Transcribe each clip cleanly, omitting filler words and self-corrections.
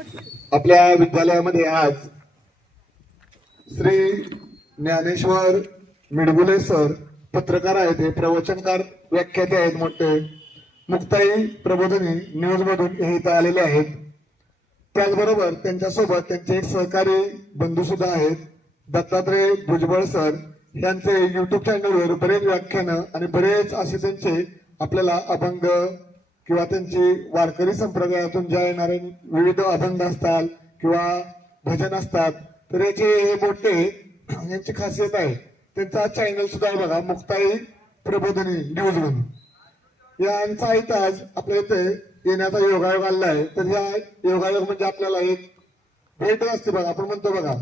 आपल्या विद्यालयामध्ये आज श्री ज्ञानेश्वर मिडगुले सर पत्रकार आहेत, हे प्रवचनकार व्याख्याते आहेत मोठे. मुक्ताई प्रबोधिनी न्यूज मधून हे इथं आलेले आहेत. त्याचबरोबर त्यांच्यासोबत त्यांचे एक सहकारी बंधू सुद्धा आहेत, दत्तात्रय भुजबळ सर. यांचे युट्यूब चॅनलवर बरेच व्याख्यानं आणि बरेच असे त्यांचे आपल्याला अभंग किंवा त्यांची वारकरी संप्रदायातून ज्या येणारे विविध अभंग असतात किंवा भजन असतात, तर याचे हे मोठे यांची खासियत आहे. त्यांचा चॅनल सुद्धा आहे बघा, मुक्ताई प्रबोधिनी न्यूज म्हणून. यांचा इथं आज आपल्या इथे येण्याचा योगायोग आलेला आहे. तर या योगायोग म्हणजे आपल्याला एक भेट असते बघा, आपण म्हणतो बघा,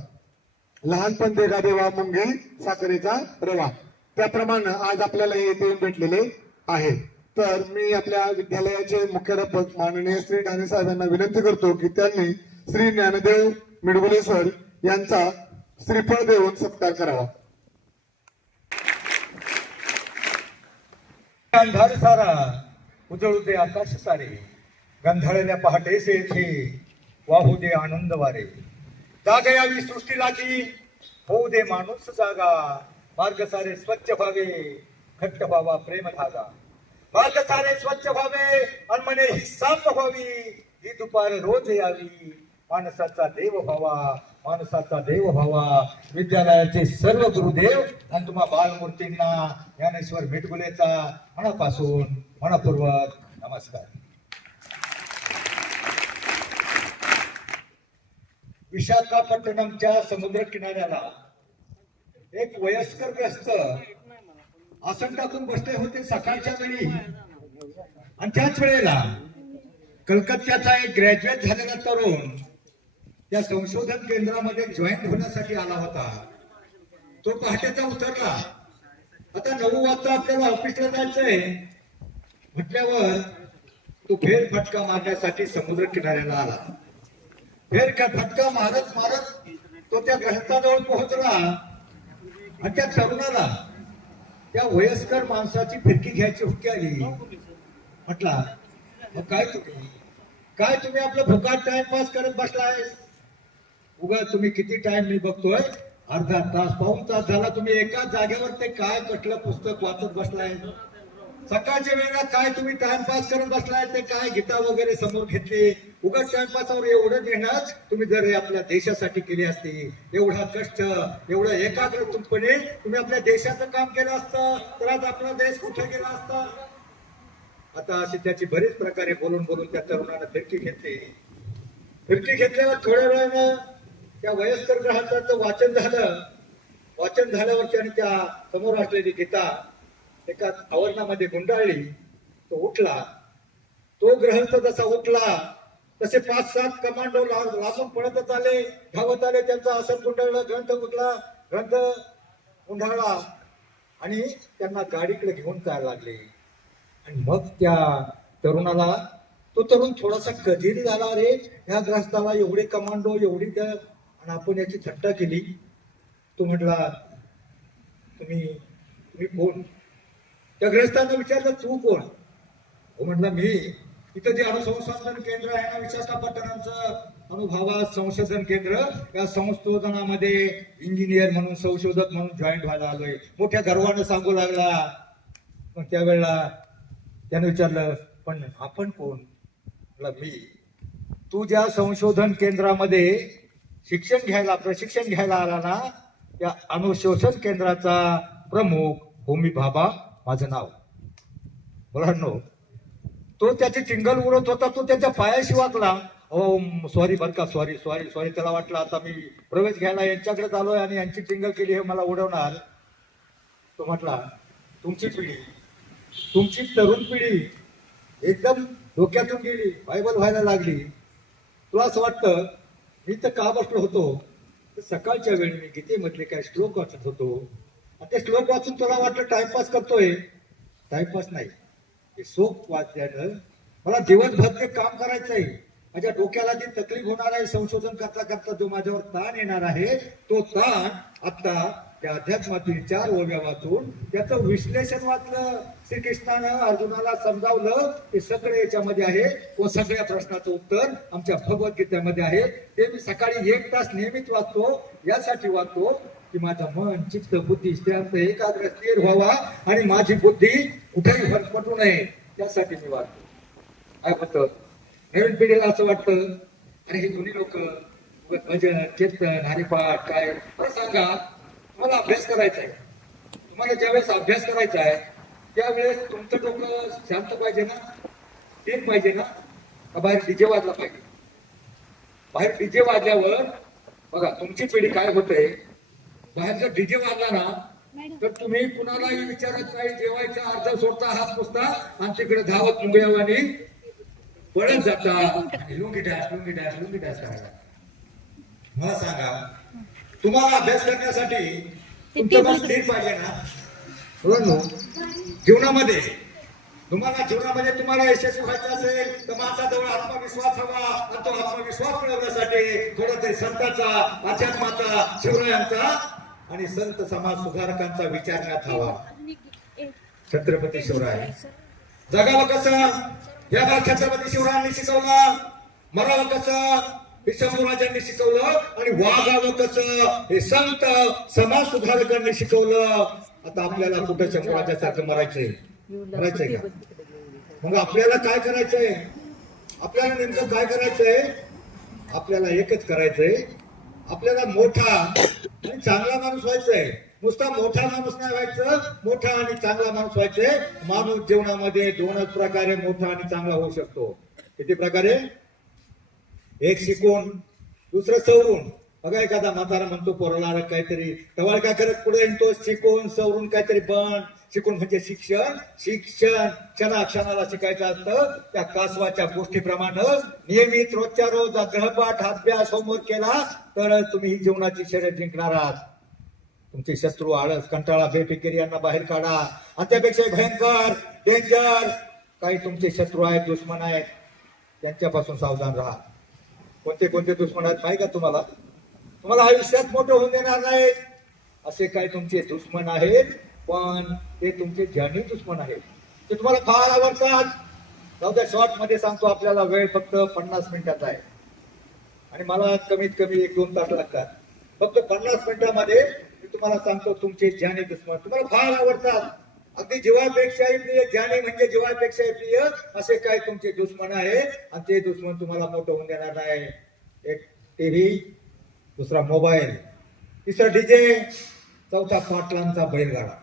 लहानपण देगा देवा मुंगी साखरेचा रवा, त्याप्रमाणे आज आपल्याला येथे भेटलेले आहे. तर मी आपल्या विद्यालयाचे मुख्याध्यापक माननीय श्री ठाणे साहेबांना विनंती करतो की त्यांनी श्री ज्ञानदेव मिडगुले सर यांचा श्रीफळ देऊन सत्कार करावा. अंधार सारा उजळू दे आकाश सारे, गंधाळल्या पहाटेस येथे वाहू दे आनंद वारे. जागा यावी सृष्टीला की होऊ दे माणूस जागा, मार्ग सारे स्वच्छ व्हावे घट्ट व्हावा प्रेम धागा. मार्ग सारे स्वच्छ व्हावे आणि मने ही साफ व्हावी, ही दुपार रोज यावी माणसाचा देव व्हावा, माणसाचा देव व्हावा. विद्यालयाचे सर्व गुरुदेव आणि तुम्हा बालमूर्तींना ज्ञानेश्वर मिडगुलेचा मनापासून मनपूर्वक नमस्कार. विशाखापट्टणमच्या समुद्र किनाऱ्याला एक वयस्कर ग्रस्त आसन टाकून बसले होते सकाळच्या वेळी. आणि त्याच वेळेला कलकत्त्याचा एक ग्रॅज्युएट झालेला तरुण त्या संशोधन केंद्रामध्ये जॉईन होण्यासाठी आला होता. तो पहाटेचा उतरला. आता 9 वाजता आपल्याला ऑफिसला जायचंय म्हटल्यावर तो फेरफटका मारण्यासाठी समुद्र किनाऱ्याला आला. फेरफटका मारत मारत तो त्या ग्रहस्थाजवळ पोहोचला आणि त्या तरुणाला त्या वयस्कर माणसाची फिरकी घ्यायची हुक्की आली. म्हटला, काय तुम्ही आपलं फुकाट टाइमपास करत बसलाय? उगा तुम्ही किती टाइम मी बघतोय, अर्धा तास पाऊण तास झाला तुम्ही एकाच जागेवर ते काय कटलं पुस्तक वाचत बसलाय. सकाळच्या वेळेला काय तुम्ही टाइमपास करत बसलाय, ते काय गीता वगैरे समोर घेतली. उगा टाइमपासवर एवढं मेहनत तुम्ही जर आपल्या देशासाठी केली असती, एवढा कष्ट एवढं एकाग्रपणे तुम्ही आपल्या देशाचं काम केलं असतं, तर आज आपला देश कुठे गेला असता. आता अशी त्याची बरेच प्रकारे बोलून त्या तरुणाला फिरकी घेतली. फिरकी घेतल्यावर थोड्या वेळानं त्या वयस्कर ग्रहाचं वाचन झालं. वाचन झाल्यावर त्याने त्या समोर असलेली गीता एका आवरणामध्ये गुंडाळली. तो उठला. तो ग्रहस्थ जसा उठला तसे 5-7 कमांडो लागून पळतच आले, धावत आले. त्यांचा आसन गुंडाळलं, ग्रंथ उठला, ग्रंथ गुंडाळला आणि त्यांना गाडीकडे घेऊन जायला लागले. आणि मग त्या तरुणाला तो तरुण थोडासा कधीर झाला. रे ह्या ग्रस्ताला एवढे कमांडो एवढी त्या, आणि आपण याची थट्टा केली. तो म्हटला, तुम्ही कोण? त्या ग्रस्तानं विचारलं, तू कोण? तो म्हटला, मी इथं जे अणुसंशोधन केंद्र आहे ना, विशाखापट्टणमचं अनुभवा संशोधन केंद्र, या संशोधनामध्ये इंजिनियर म्हणून संशोधक म्हणून जॉईन व्हायला आलोय. मोठ्या गर्वानं सांगू लागला. मग त्यावेळेला त्याने विचारलं, पण आपण कोण? मी. तू ज्या संशोधन केंद्रामध्ये प्रशिक्षण घ्यायला आला ना, त्या अणुशोषण केंद्राचा प्रमुख होमी भाभा माझं नाव. मुलांनो, तो त्याची टिंगल उडत होता. तो त्याच्या पायाशी वाकला. सॉरी बर का, सॉरी. त्याला वाटलं आता मी प्रवेश घ्यायला यांच्याकडे आलोय आणि यांची टिंगल केली, हे मला उडवणार. तो म्हटला, तुमची तरुण पिढी एकदम डोक्यातून गेली, बायबल व्हायला लागली. तुला असं वाटतं मी तर का बसलो होतो? तर सकाळच्या वेळी मी गीतेमधले काय श्लोक वाचत होतो. आणि ते श्लोक वाचून तुला वाटलं टाइमपास करतोय. टाइमपास नाही, हे श्लोक वाचल्यानं मला दिवसभर ते काम करायचंय. माझ्या डोक्याला जी तकलीफ होणार आहे संशोधन करता जो माझ्यावर ताण येणार आहे, तो ताण आता त्या अध्यात्मातील 4 ओव्या वाचून त्याचं विश्लेषण वाचलं, श्रीकृष्णानं अर्जुनाला समजावलं ते सगळं याच्यामध्ये आहे व सगळ्या प्रश्नाचं उत्तर आमच्या भगवद्गीतेमध्ये आहे. ते मी सकाळी 1 तास नियमित वाचतो. यासाठी वाचतो की माझं मन चित्त बुद्धी शांत एकाग्र स्थिर व्हावा आणि माझी बुद्धी कुठेही भरकटू नये त्यासाठी मी वाचतो. काय होतं नवीन पिढीला असं वाटतं अरे हे जुनी लोक भजन कीर्तन हरिपाठ काय मला सांगा. तुम्हाला अभ्यास करायचा आहे. तुम्हाला ज्यावेळेस अभ्यास करायचा आहे त्यावेळेस तुमचं डोकं शांत पाहिजे ना, स्थिर पाहिजे ना, का बाहेर डीजे वाजला पाहिजे. बाहेर डीजे वाजल्यावर बघा तुमची पिढी काय होते, बाहेर जर डीजे वाजला ना तर तुम्ही कुणालाही विचारत नाही, जेवायचा अर्ध सोडता हात पुसता आणि तिकडे धावत मुंबईवानी पळत जाता लुंगी डॅश करायला. मला सांगा तुम्हाला अभ्यास करण्यासाठी तुमचं मन स्थिर पाहिजे ना. बरोबर जीवनामध्ये तुम्हाला यशस्वी व्हायचं असेल तर माणसाजवळ आत्मविश्वास हवा आणि तो आत्मविश्वास मिळवण्यासाठी थोडा तरी संतांचा अध्यात्माचा शिवरायांचा आणि संत समाज सुधारकांचा विचारण्यात हवा. छत्रपती शिवराय जगावं कसं या छत्रपती शिवरायांनी शिकवलं, मरावं कसं हे शंभूराजांनी शिकवलं आणि वागावं कसं हे संत समाज सुधारकांनी शिकवलं. आता आपल्याला कुठं शंभूराजासारखं मरायचंय का? मग आपल्याला काय करायचंय? आपल्याला नेमकं काय करायचंय? आपल्याला एकच करायचंय, आपल्याला मोठा आणि चांगला माणूस व्हायचंय. नुसता मोठा माणूस नाही व्हायचं, मोठा आणि चांगला माणूस व्हायचंय. माणूस जीवनामध्ये 2च प्रकारे मोठा आणि चांगला होऊ शकतो. किती प्रकारे? एक शिकून दुसरं सवरून. बघा एखादा म्हातारा म्हणतो पोराला काहीतरी टवाळ काय करत पुढे तो शिकून सवरून काहीतरी बन. शिकून म्हणजे शिक्षण क्षणाला शिकायचं असतं. त्या कासवाच्या गोष्टीप्रमाणे नियमित रोजच्या रोज ग्रहपाठ अभ्यास होमवर्क केला तर तुम्ही ही जीवनाची शर्यत जिंकणार आहात. तुमचे शत्रू आळस कंटाळा बेफिकिरी यांना बाहेर काढा. आणि त्यापेक्षा भयंकर डेंजर काही तुमचे शत्रू आहेत, दुश्मन आहेत, त्यांच्यापासून सावधान राहा. कोणते दुश्मन आहेत माहिती का तुम्हाला? तुम्हाला आयुष्यात मोठं होऊन देणार नाहीत असे काही तुमचे दुश्मन आहेत, पण ते तुमचे जाणीव दुश्मन आहेत. ते तुम्हाला फार आवडतात. जाऊ द्या शॉर्ट मध्ये सांगतो, आपल्याला वेळ फक्त 50 मिनिटाचा आहे आणि मला कमीत कमी 1-2 तास लागतात. फक्त 50 मिनिटामध्ये मी तुम्हाला सांगतो तुमचे जाणीव दुश्मन तुम्हाला फार आवडतात. अगदी जीवापेक्षाही प्रिय, जाणे म्हणजे जीवापेक्षाही प्रिय असे काही तुमचे दुश्मन आहेत आणि ते दुश्मन तुम्हाला मोठं होऊन देणार नाही. एक टीव्ही, दुसरा मोबाईल, तिसरा डीजे, चौथा पाटलांचा बैलगाडा.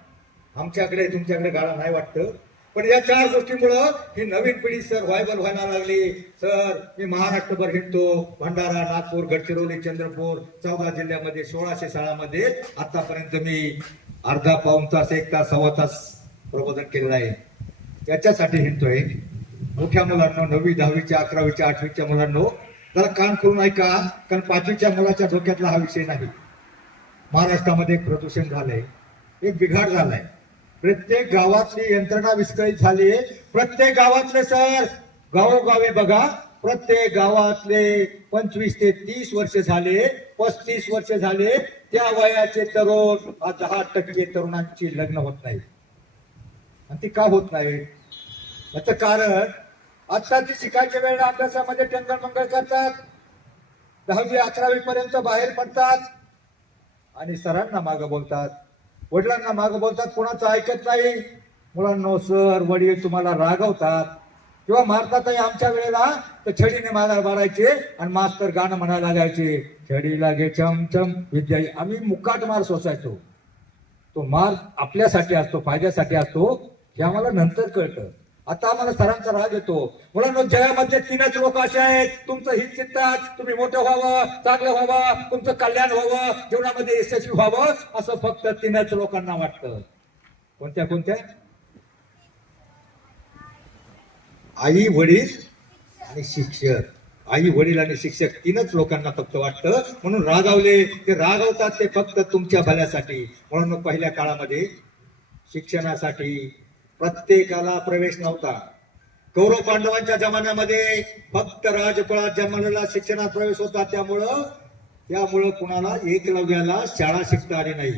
आमच्याकडे तुमच्याकडे गाडा नाही वाटतं, पण या 4 गोष्टीमुळं ही नवीन पिढी सर व्हायबल व्हायला लागली. सर मी महाराष्ट्रभर हिंडतो, भंडारा, नागपूर, गडचिरोली, चंद्रपूर 14 जिल्ह्यामध्ये 1600 शाळांमध्ये आतापर्यंत मी अर्धा पाऊण तास 1 तास 1.25 तास प्रबोधन केलेलं आहे. याच्यासाठी हिंडतोय. मोठ्या मुलांना 9वी 10वीच्या 11वीच्या 8वीच्या मुलांना जरा कान करून ऐका, कारण 5वीच्या मुलाच्या डोक्यातला हा विषय नाही. महाराष्ट्रामध्ये एक प्रदूषण झालंय, एक बिघाड झालाय. प्रत्येक गावातली यंत्रणा विस्कळीत झाली. प्रत्येक गावातले सर गावोगावी बघा, प्रत्येक गावातले 25 ते 30 वर्ष झाले, 35 वर्ष झाले, त्या वयाचे तरुण 10% तरुणांची लग्न होत नाही. आणि ती का होत नाही? याचं कारण आता ती शिकायच्या वेळेला अभ्यासामध्ये टंगळमंगळ करतात, 10वी 11वी पर्यंत बाहेर पडतात आणि सरांना मागं बोलतात, वडिलांना मागं बोलतात, कोणाचं ऐकत नाही. मुलांना सर वडील तुम्हाला रागवतात किंवा मारतातही. आमच्या वेळेला तर छडीने मारायचे आणि मास्तर गाणं म्हणायला लागायचे, छडी लागे चमचम विद्या. आम्ही मुकाट मार सोसायचो. तो मार आपल्यासाठी असतो, फायद्यासाठी असतो, हे आम्हाला नंतर कळतं. आता आम्हाला सरांचा राग येतो. मुलांना जगामध्ये 3च लोक असे आहेत, तुमचं हित चिंतात, तुम्ही मोठं व्हावं, चांगलं व्हावं, तुमचं कल्याण व्हावं, जीवनामध्ये यशस्वी व्हावं असं फक्त 3च लोकांना वाटतं. कोणत्या? आई वडील आणि शिक्षक. आई वडील आणि शिक्षक 3च लोकांना फक्त वाटतं. म्हणून रागावले. ते रागावतात ते फक्त तुमच्या भल्यासाठी. म्हणून पहिल्या काळामध्ये शिक्षणासाठी प्रत्येकाला प्रवेश नव्हता. कौरव पांडवांच्या जमान्यामध्ये फक्त राजकुळात जन्मलेला शिक्षणात प्रवेश होता. त्यामुळं कुणाला एकलव्याला शाळा शिकता आली नाही.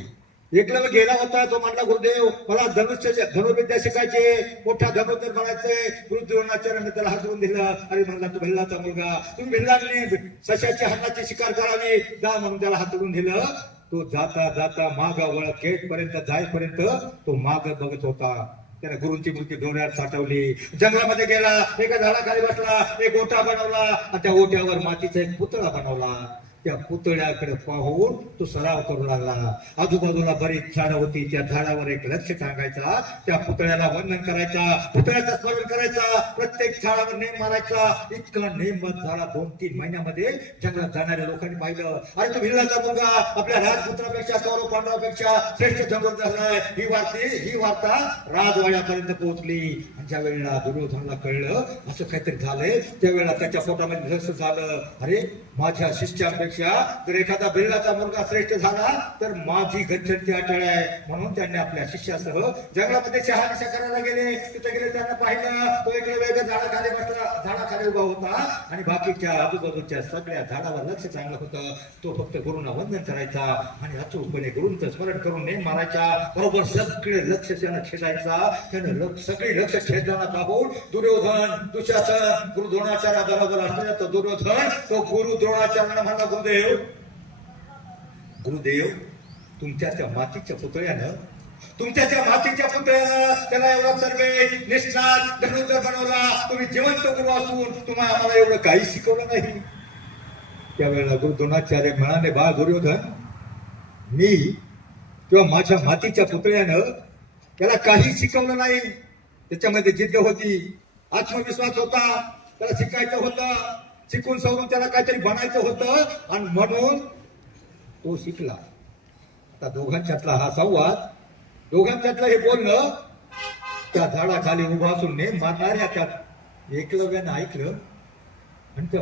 एकलव्य गेला होता, तो म्हणला गुरुदेव मला धनुर्विद्या शिकायचे, मोठा धनुर्धर बनायचंय. गुरु द्रोणाचार्याने त्याला हात धरून दिलं. अरे म्हणला तू भिल्लाचा मुलगा, तुम्ही भिल्लांनी सशाच्या हरणाची शिकार करावी, जा म्हणून त्याला हात धरून दिलं. तो जाता जाता माग वळ गेट पर्यंत जाईपर्यंत तो माग बघत होता. त्याने गुरुंची मूर्ती डोळ्यात साठवली, जंगलामध्ये गेला, एका झाडाखाली बसला, एक ओटा बनवला आणि त्या ओट्यावर मातीचा एक पुतळा बनवला. त्या पुतळ्याकडे पाहून तो सराव करू लागला. आजूबाजूला बरीच झाडं होती, त्या झाडावर एक लक्ष टाकायचा, त्या पुतळ्याला वंदन करायचा, पुतळ्याचं स्मरण करायचा, प्रत्येक झाडावर नेम मारायचा. इतका नेम झाला 2-3 महिन्यामध्ये जंगलात जाणाऱ्या लोकांनी पाहिलं. अरे तो भिल्लाचा मुलगा आपल्या राजपुत्रापेक्षा, कौरव पांडवापेक्षा श्रेष्ठ धनुर्धर झालाय. ही वार्ता राजवाड्यापर्यंत पोहोचली. आणि ज्या वेळेला दुर्योधनाला कळलं असं काहीतरी झालंय, त्यावेळेला त्याच्या पोटामध्ये लक्ष झालं, अरे माझ्या शिष्यापेक्षा जर एखादा भिल्लाचा मुलगा श्रेष्ठ झाला तर माझी गच्छंती अटळ आहे. म्हणून त्यांनी आपल्या शिष्यासह जंगलामध्ये शहानिशा करायला गेले. तिथे गेले, त्यांना पाहिलं, तो इकडे वेगळ्या झाडाखाली बसला, झाडाखाली उभा होता आणि बाकीच्या आजूबाजूच्या सगळ्या झाडावर लक्ष चांगलं होतं. तो फक्त गुरुंना वंदन करायचा आणि अचूकपणे गुरुंचं स्मरण करून नेम मारायचा. बरोबर सगळे लक्ष त्यानं छेदायचा. त्यानं सगळे लक्ष छेदताना पाहून दुर्योधन, दुःशासन, गुरु द्रोणाचार्य बरोबर असलेला तो दुर्योधन, तो गुरु द्रोणाचार्यांना म्हणला, गुरुदेव तुमच्या त्या मातीच्या पुतळ्यानं त्याला एवढा सर्वे निष्णात धनुर्धर बनवला. तुम्ही जिवंत गुरु असून तुम्हाला आम्हाला एवढं काही शिकवलं नाही. त्यावेळेला गुरु द्रोणाचार्य म्हणाले, बा दुर्योधन, मी किंवा माझ्या मातीच्या पुतळ्यानं त्याला काही शिकवलं नाही. त्याच्यामध्ये जिद्द होती, आत्मविश्वास होता, त्याला शिकायचं होतं, शिकून सवरून त्याला काहीतरी बनायचं होतं आणि म्हणून तो शिकला. आता दोघांच्यातला हा संवाद, दोघांच्यातलं हे बोलणं त्या झाडाखाली उभा असून नेम मारणाऱ्या त्या एकलव्यानं ऐकलं आणि त्या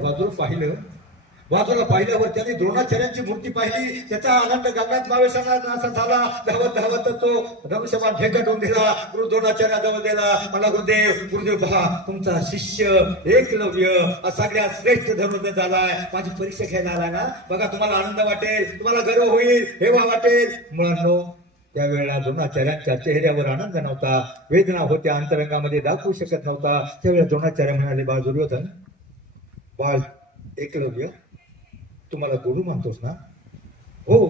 बाजूला पाहिल्यावर त्याने द्रोणाचार्यांची मूर्ती पाहिली. त्याचा आनंद गगनात मावेशाला असा झाला. धावत तो धनुष्यबाण फेकटून दिला, गुरु द्रोणाचार्याजवळ दिला. मला गुरुदेव पहा, तुमचा शिष्य एकलव्य सगळ्यात श्रेष्ठ धनुर्धर झालाय. माझी परीक्षा घ्यायला आला ना, बघा तुम्हाला आनंद वाटेल, तुम्हाला गर्व होईल, हेवा वाटेल. मुलांनो, त्यावेळेला द्रोणाचार्यांच्या चेहऱ्यावर आनंद नव्हता, वेदना होत्या, अंतरंगामध्ये दाखवू शकत नव्हता. त्यावेळेला द्रोणाचार्य म्हणाले, बाळ दुर्योधन, बाळ एकलव्य, तुम्हाला गुरु मानतोस ना? हो,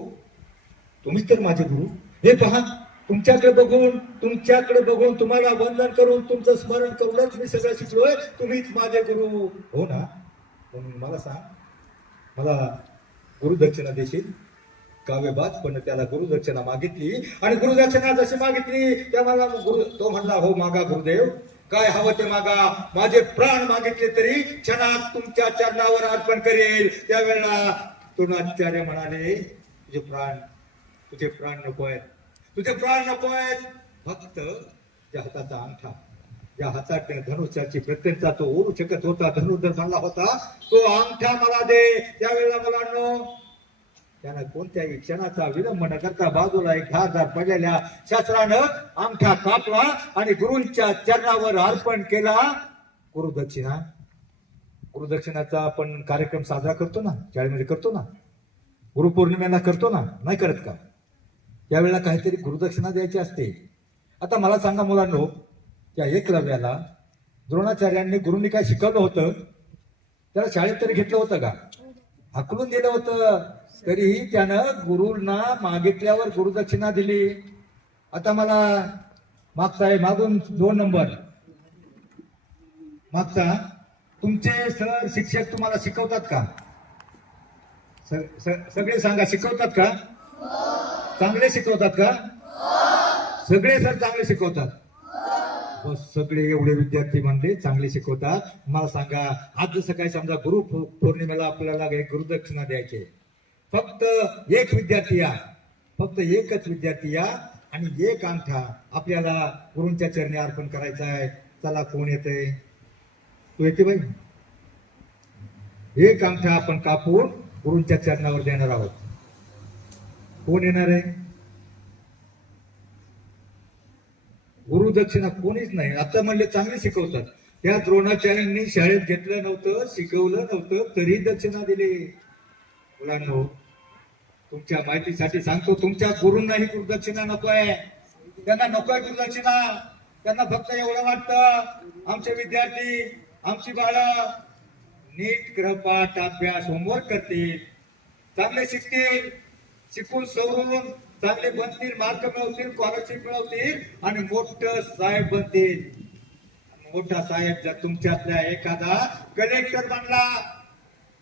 तुम्हीच तर माझे गुरु. हे पहा, तुमच्याकडे बघून तुम्हाला वंदन करून तुमचं स्मरण करूनच मी सगळं शिकलोय. तुम्हीच माझे गुरु हो ना? म्हणून मला सांग, मला गुरुदक्षिणा देशील? काव्यबाज पण त्याला गुरुदक्षिणा मागितली आणि गुरुदक्षिणा जशी मागितली त्या मला तो म्हणला, हो मागा गुरुदेव, काय हवं ते मागा, माझे प्राण मागितले तरी क्षणात तुमच्या चरणावर अर्पण करेल. त्यावेळेला द्रोणाचार्य म्हणाले, तुझे प्राण नको आहेत, फक्त त्या हाताचा अंगठा, ज्या हातात धनुष्याची प्रत्यंचा तो ओढू शकत होता, धनुर्धर बनला होता, तो अंगठा मला दे. त्यावेळेला मुलांनो, त्यानं कोणत्याही क्षणाचा विलंब न करता बाजूला एक धारदार पडलेल्या शस्त्रानं अंगठा कापला आणि गुरूंच्या चरणावर अर्पण केला. गुरुदक्षिणाचा आपण कार्यक्रम साजरा करतो ना, शाळेमध्ये करतो ना, गुरुपौर्णिमेला करतो ना, नाही करत का? त्यावेळेला काहीतरी गुरुदक्षिणा द्यायची असते. आता मला सांगा मुलांनो, त्या एकलव्याला द्रोणाचार्यांनी गुरूंनी काय शिकवलं होतं? त्याला शाळेत तरी घेतलं होतं का? हाकलून दिलं होतं. तरीही त्यानं गुरुंना मागितल्यावर गुरुदक्षिणा दिली. आता मला मागून 2 नंबर मागचा, तुमचे सर शिक्षक तुम्हाला शिकवतात का? सगळे सांगा, शिकवतात का? चांगले शिकवतात का? सगळे सर चांगले शिकवतात. बस, सगळे एवढे विद्यार्थी म्हणले चांगले शिकवतात. मला सांगा, आज जसं काय समजा गुरु पौर्णिमेला आपल्याला एक गुरुदक्षिणा द्यायचे, फक्त एकच विद्यार्थी या आणि एक अंगठा आपल्याला गुरूंच्या चरणी अर्पण करायचा आहे. चला, कोण येतंय? तू येते बाई. एक अंगठा आपण कापून गुरूंच्या चरणावर देणार आहोत. कोण येणार आहे? गुरुदक्षिणा कोणीच नाही. आता म्हणले चांगले शिकवतात. त्या द्रोणाचार्यांनी शाळेत घेतलं नव्हतं, शिकवलं नव्हतं, तरी दक्षिणा दिली. मुलांनो, तुमच्या माहितीसाठी सांगतो, तुमच्या गुरूंनाही गुरुदक्षिणा नकोय, त्यांना नकोय गुरुदक्षिणा. त्यांना फक्त एवढं वाटतं आमचे विद्यार्थी, आमची बाळं नीट गृहपाठ अभ्यास होमवर्क करतील, चांगले शिकतील, शिकून सवरून चांगले बनतील, मार्क मिळवतील, स्कॉलरशिप मिळवतील आणि मोठं साहेब बनतील. मोठा साहेब जर तुमच्यातल्या एखादा कलेक्टर बनला,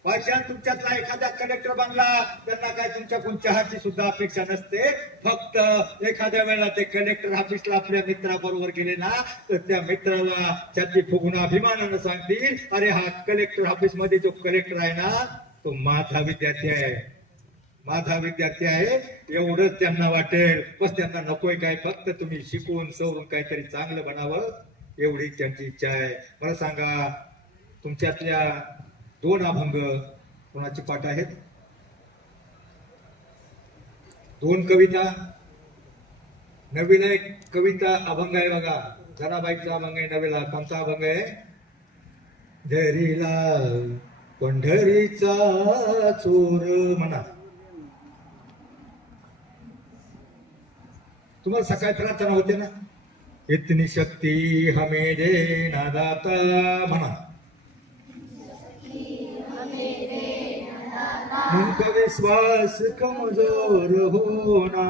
बायचान्स तुमच्यातला एखादा कलेक्टर बनला, त्यांना काय तुमच्याकडून चहाची सुद्धा अपेक्षा नसते. फक्त एखाद्या वेळेला ते कलेक्टर ऑफिसला आपल्या मित्राबरोबर गेले ना, तर त्या मित्राला छाती फुगून अभिमानानं सांगतील, अरे हा कलेक्टर ऑफिस मध्ये जो कलेक्टर आहे ना, तो माझा विद्यार्थी आहे, माझा विद्यार्थी आहे. एवढंच त्यांना वाटेल. बस त्यांना नकोय काय, फक्त तुम्ही शिकून सवरून काहीतरी चांगलं बनावं, एवढी त्यांची इच्छा आहे. मला सांगा, तुमच्यातल्या 2 अभंग कोणाचे पाठ आहेत? 2 कविता. नवीला एक कविता अभंग आहे बघा, जनाबाईचा अभंग आहे नवीला. कोणता अभंग आहे? धरीला पंढरीचा चोर म्हणा. तुम्हाला सकाळी प्रार्थना होते ना, इतनी शक्ती हमें दे ना दाता म्हणा. उनका विश्वास कमजोर होना,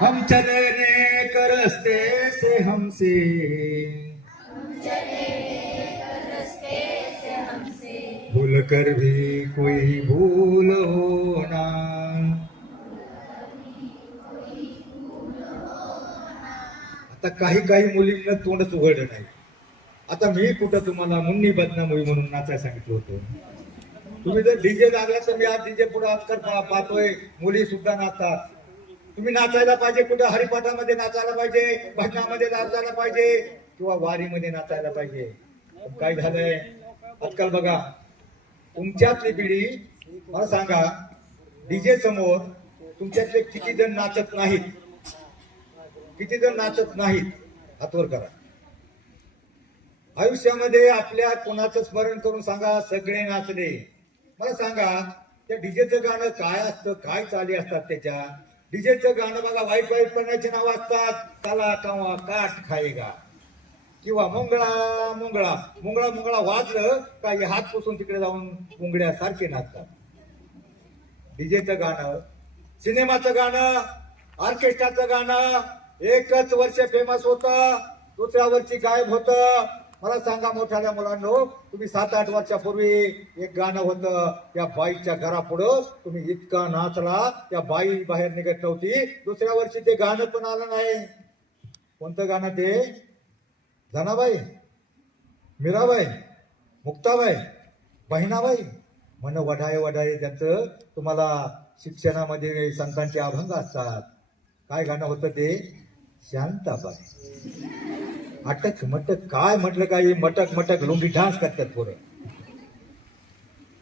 हम चले नेक रास्ते से हमसे, भूल कर भी कोई भूल होना. आता काही मुलींना तोंडच उघडलं नाही. आता मी कुठं तुम्हाला मुन्नी बदनाम होई म्हणून नाचायला सांगितलं होतं. तुम्ही जर डीजे लागला तर मी आज डीजे पुढे आजकाल पाहतोय मुली सुद्धा नाचतात. तुम्ही नाचायला पाहिजे, कुठं हरिपाठामध्ये नाचायला पाहिजे, भजनामध्ये नाचायला पाहिजे किंवा वारीमध्ये नाचायला पाहिजे. पण काय झालंय आजकाल बघा, तुमच्यातली पिढी, मला सांगा, डीजे समोर तुमच्यातले किती जण नाचत नाहीत? किती जण नाचत नाहीत? हातवर करा. आयुष्यामध्ये आपल्या कोणाचं स्मरण करून सांगा, सगळे नाचले. मला सांगा, त्या डीजेचं गाणं काय असतं, काय चाली असतात त्याच्या? डीजेचं गाणं बघा, वाईट वाईट पडण्याचे नाव असतात. काला कावा काठ खाएगा किंवा मुंगळा मुंगळा मुंगळा मुंगळा वाजलं काही हात पुसून तिकडे जाऊन मुंगड्यासारखे नाचतात. डीजेचं गाणं, सिनेमाचं गाणं, ऑर्केस्ट्राचं गाणं एकच वर्ष फेमस होतं, दुसऱ्या वर्षी गायब होतं. मला सांगा मोठ्याल्या मुलांनो, तुम्ही 7-8 वर्षापूर्वी एक गाणं होतं, त्या बाईच्या घरापुढं तुम्ही इतका नाचला, त्या बाई बाहेर निघत नव्हती. दुसऱ्या वर्षी ते गाणं पण आलं नाही. कोणतं गाणं ते? जनाबाई, मीराबाई, मुक्ताबाई, बहिणाबाई म्हण वढाय वढाय. ज्यांचं तुम्हाला शिक्षणामध्ये संतांचे अभंग असतात. काय गाणं होतं ते? शांताबाई. अटक मटक काय म्हटलं, काय मटक मटक लुंगी डान्स करतात पोरं.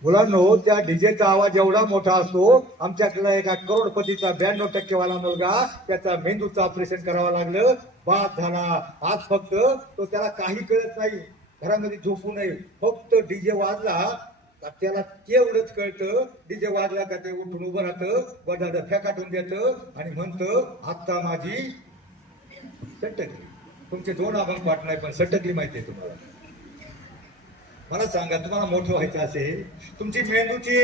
मुलांनो, त्या डीजेचा आवाज एवढा मोठा असतो, आमच्याकडे एका करोडपतीचा 92% वाला मुलगा, त्याचा मेंदूचं ऑपरेशन करावं लागलं, बाद झाला. आज फक्त तो, त्याला काही कळत नाही, घरामध्ये झोपू नये, फक्त डीजे वाजला का त्याला तेवढंच कळतं. डीजे वाजला का ते उठून उभं राहतं, बडाड फेकाटून देतं आणि म्हणतं, आता माझी सटकली. तुमचे 2 अभंग पाठ नाही, पण सटकली माहिती आहे तुम्हाला. मला सांगा, तुम्हाला मोठं व्हायचं असेल, तुमची मेंदूची,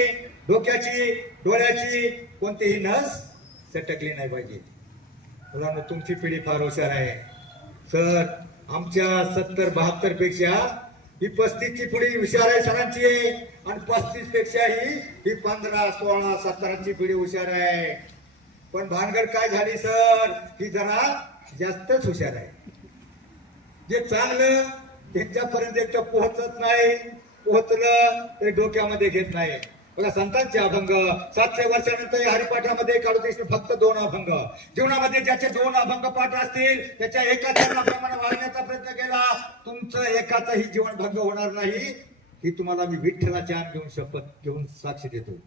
डोक्याची, डोळ्याची कोणतीही नस सटकली नाही पाहिजे. मुलांना तुमची पिढी फार हुशार आहे सर. आमच्या 70-72 पेक्षा ही 35ची पिढी हुशार आहे सरांची, आणि 35 पेक्षा ही 15, 16, 17ची पिढी हुशार आहे. पण भानगड काय झाली सर, ही जरा जास्तच हुशार आहे. जे चांगलं त्यांच्यापर्यंत एकटं पोहोचत नाही, पोहोचलं ते डोक्यामध्ये घेत नाही. बघा, संतांचे अभंग 700 वर्षानंतर हरिपाठामध्ये काढून फक्त 2 अभंग. जीवनामध्ये ज्याचे 2 अभंग पाठ असतील, त्याच्या एका चरणाप्रमाणे वाढण्याचा प्रयत्न केला, तुमचं एकाचंही जीवन भंग होणार नाही, ही तुम्हाला मी विठ्ठलाची आण घेऊन शपथ घेऊन साक्ष देतो.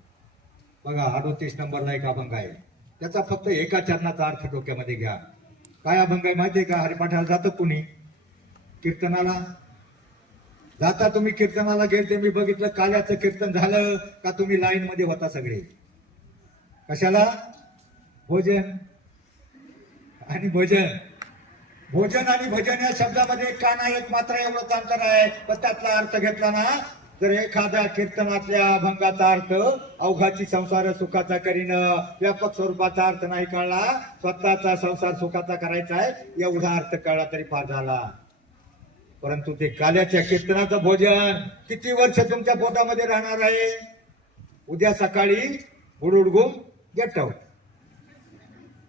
बघा, 38 नंबरला एक अभंग आहे, त्याचा फक्त एका चरणाचा अर्थ डोक्यामध्ये घ्या. काय अभंग आहे माहितीये का? हरिपाठाला जातं कुणी, कीर्तनाला जाता तुम्ही कीर्तनाला गेलते, मी बघितलं काल्याचं कीर्तन झालं का तुम्ही लाईन मध्ये होता सगळे. कशाला? भोजन आणि भजन. भोजन आणि भजन या शब्दामध्ये काना एक मात्र एवढंच अंतर आहे, पण त्यातला अर्थ घेतला ना तर एखाद्या कीर्तनातल्या अभंगाचा अर्थ अवघाची संसार सुखाचा करीन व्यापक स्वरूपाचा अर्थ नाही कळला, स्वतःचा संसार सुखाचा करायचा आहे एवढा अर्थ कळला तरी फार झाला. परंतु ते काल्याच्या कीर्तनाचं भोजन किती वर्ष तुमच्या पोटामध्ये राहणार आहे? उद्या सकाळी उडूडगुम गेट आउट.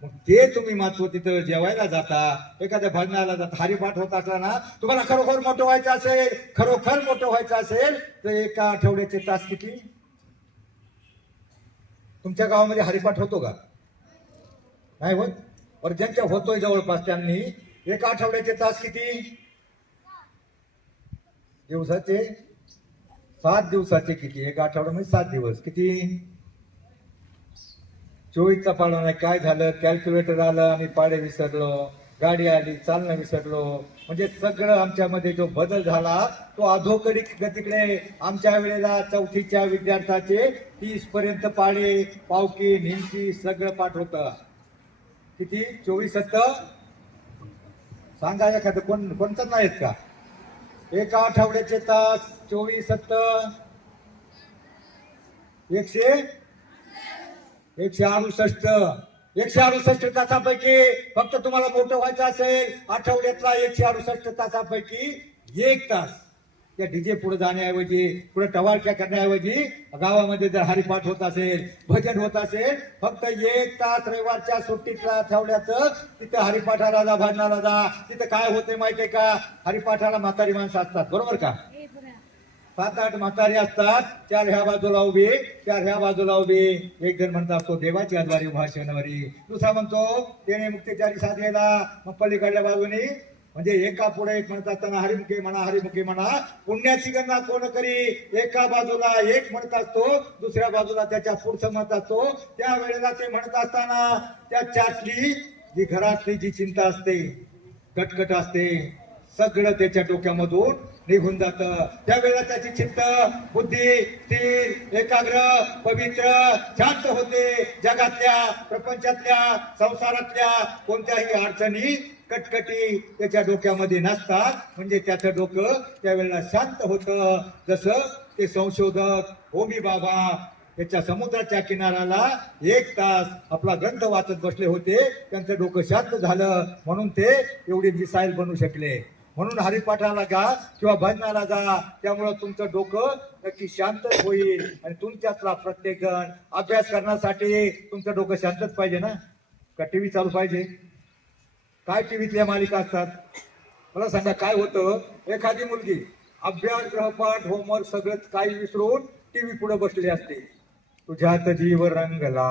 मग ते तुम्ही मात्र तिथं जेवायला जाता, एखाद्या भजनाला जाता, हरिपाठ होत असला ना, तुम्हाला खरोखर मोठं व्हायचं असेल, खरोखर मोठं व्हायचं असेल तर एका आठवड्याचे तास किती? तुमच्या गावामध्ये हरिपाठ होतो का? नाही होत. पण ज्यांच्या होतोय जवळपास त्यांनी एका आठवड्याचे तास किती? दिवसाचे 7 दिवसाचे किती? एक आठवडा म्हणजे 7 दिवस किती? 24चा पाडा नाही. काय झालं? कॅल्क्युलेटर आलं, आम्ही पाडे विसरलो, गाडी आली, चालणं विसरलो. म्हणजे सगळं आमच्यामध्ये जो बदल झाला तो अधोकडी गतीकडे. आमच्या वेळेला 4थीच्या विद्यार्थ्याचे 30 पर्यंत पाडे, पावकी, निमकी सगळं पाठ होतं. किती? 24 सांगा एखादं कोणतंच नाहीत का? एका आठवड्याचे तास 24 168 तासापैकी फक्त तुम्हाला मोठं व्हायचं असेल आठवड्यातला 168 तासापैकी 1 तास त्या डीजे पुढे जाण्याऐवजी, पुढे टवाळक्या करण्याऐवजी गावामध्ये जर हरिपाठ होत असेल, भजन होत असेल, फक्त 1 तास रविवारच्या सुट्टीतला आठवड्याचं तिथं हरिपाठाला जा, भजनाला जा. तिथं काय होते माहितीये का? हरिपाठाला म्हातारी माणसं असतात, बरोबर का? 7-8 म्हातारी असतात, 4 ह्या बाजूला उभी, 4 ह्या बाजूला उभी. एक जण म्हणतात तो देवाची आद्वारी भाषणवरी, दुसरा म्हणतो त्याने मुक्तेचारी साधलेला. मग पलीकडल्या बाजूनी म्हणजे एका पुढे एक म्हणत असताना हरिमुखे म्हणा, हरिमुखे म्हणा, पुण्याची गणना कोण करी. एका बाजूला एक म्हणत असतो, दुसऱ्या बाजूला त्याच्या पुढचं म्हणत असतो. त्या वेळेला ते म्हणत असताना त्याच्यातली जी घरातली जी चिंता असते, कटकट असते, सगळं त्याच्या डोक्यामधून निघून जातं. त्यावेळेला त्याची चित्त, बुद्धी स्थिर, एकाग्र, पवित्र, शांत होते. जगातल्या, प्रपंचातल्या, संसारातल्या कोणत्याही अडचणी, कटकटी त्याच्या डोक्यामध्ये नसतात. म्हणजे त्याचं डोकं त्यावेळेला शांत होतं. जसं ते संशोधक होमी बाबा त्याच्या समुद्राच्या किनाऱ्याला 1 तास आपला ग्रंथ वाचत बसले होते, त्यांचं डोकं शांत झालं म्हणून ते एवढे मिसाईल बनू शकले. म्हणून हरिपाठाला जा किंवा भजनाला जा, त्यामुळं तुमचं डोकं नक्की शांत होईल. आणि तुमच्यातला प्रत्येक जण अभ्यास करण्यासाठी तुमचं डोकं शांतच पाहिजे ना? का टीव्ही चालू पाहिजे? काय टीव्हीतल्या मालिका असतात? मला सांगा काय होतं? एखादी मुलगी अभ्यास, गृहपाठ, होमवर्क सगळंच काही विसरून टीव्ही पुढे बसलेली असते. तुझ्यात जीव रंगला,